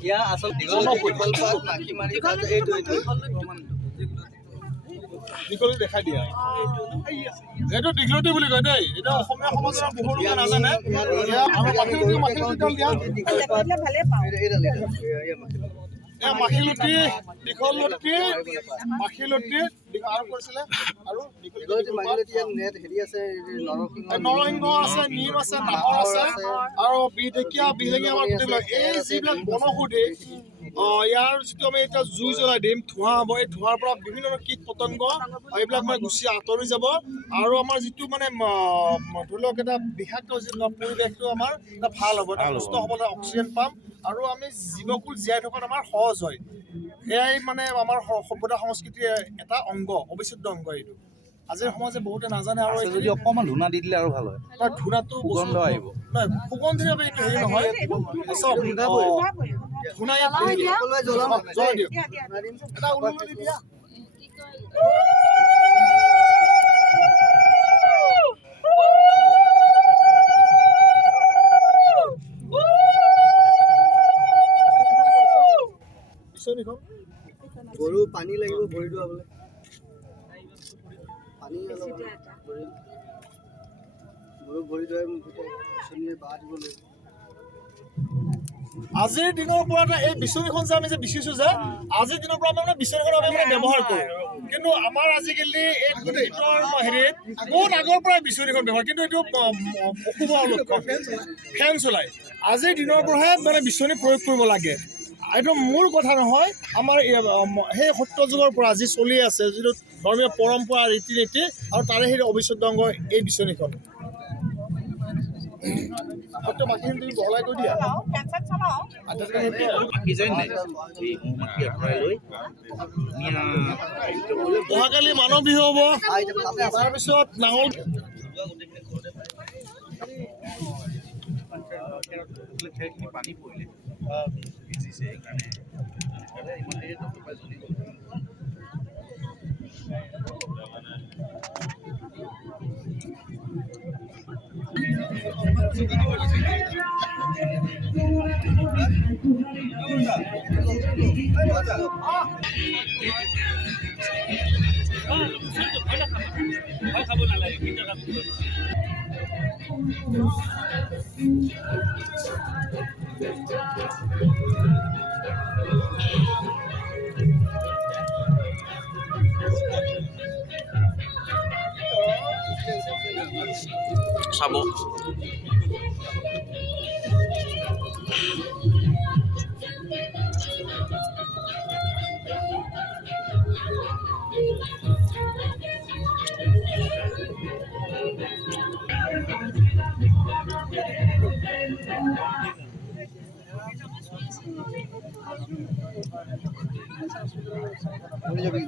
ইয়াৰ আচল দীঘলী দেখাই দিয়া এইটো দীঘলতি বুলি কয় দেই এটা অসমীয়া সমাজৰ বহু লোকে নাজানে মাখিলতি দীঘলতি মাখিলতি আৰু কৰিছিলে আৰু নৰসিংহ আছে নিম আছে নাহৰ আছে আৰু বিঢেকীয়া বিহেঙীয়া আমাৰ গোটেইবিলাক এই যিবিলাক বনৌষধি ইয়াৰ যিটো আমি এতিয়া জুই জ্বলাই দিম ধোঁৱা হ'ব এই ধোঁৱাৰ পৰা বিভিন্ন ধৰণৰ কীট পতংগ এইবিলাক মানে গুচি আঁতৰি যাব আৰু আমাৰ যিটো মানে ধৰি লওক এটা বিষাক্ত যিটো পৰিৱেশটো আমাৰ এটা ভাল হ'ব এটা সুস্থ হ'ব অক্সিজেন পাম আৰু আমি জীৱকুল জীয়াই থকাত আমাৰ সহজ হয় এয়াই মানে আমাৰ সভ্যতা সংস্কৃতিৰ এটা অংগ অবিচ্ছেদ্য অংগ এইটো আজিৰ সমাজে বহুতে নাজানে আৰু যদি অকণমান ধূনা দি দিলে আৰু ভাল হয় তাৰ ধূনাটো সুগন্ধ আহিব নহয় সুগন্ধি এইটো হেৰি নহয় চব ধূনা ইয়াত জ্বলাই দিয়ক এটা উলুলি দিয়া গৰু পানী লাগিব ভৰি ধুৱাবলৈ পানী গৰু ভৰি ধুৱাই বাহ দিব লাগিব আজিৰ দিনৰ পৰা এই বিচনীখন যে আমি যে বিচিছো যে আজিৰ দিনৰ পৰা মানে বিচনীখন আমি মানে ব্যৱহাৰ কৰোঁ কিন্তু আমাৰ আজিকালি এই হেৰিত বহুত আগৰ পৰাই বিচনীখন ব্যৱহাৰ কিন্তু এইটো অশুভ লক্ষণ ফেন চলাই আজিৰ দিনৰ পৰাহে মানে বিচনী প্ৰয়োগ কৰিব লাগে এইটো মোৰ কথা নহয় আমাৰ সেই সত্য যুগৰ পৰা যি চলি আছে যিটো ধৰ্মীয় পৰম্পৰা ৰীতি নীতি আৰু তাৰে সেই অবিচ্ছেদ্য অংগ এই বিচনীখন বাকীখিনি তুমি বহলাই কৈ দিয়া অহাকালি মানুহ বিহু হ'ব তাৰপিছত নাঙল পানী পৰিলে ভিজিছে খাব নালাগে চাব যাবি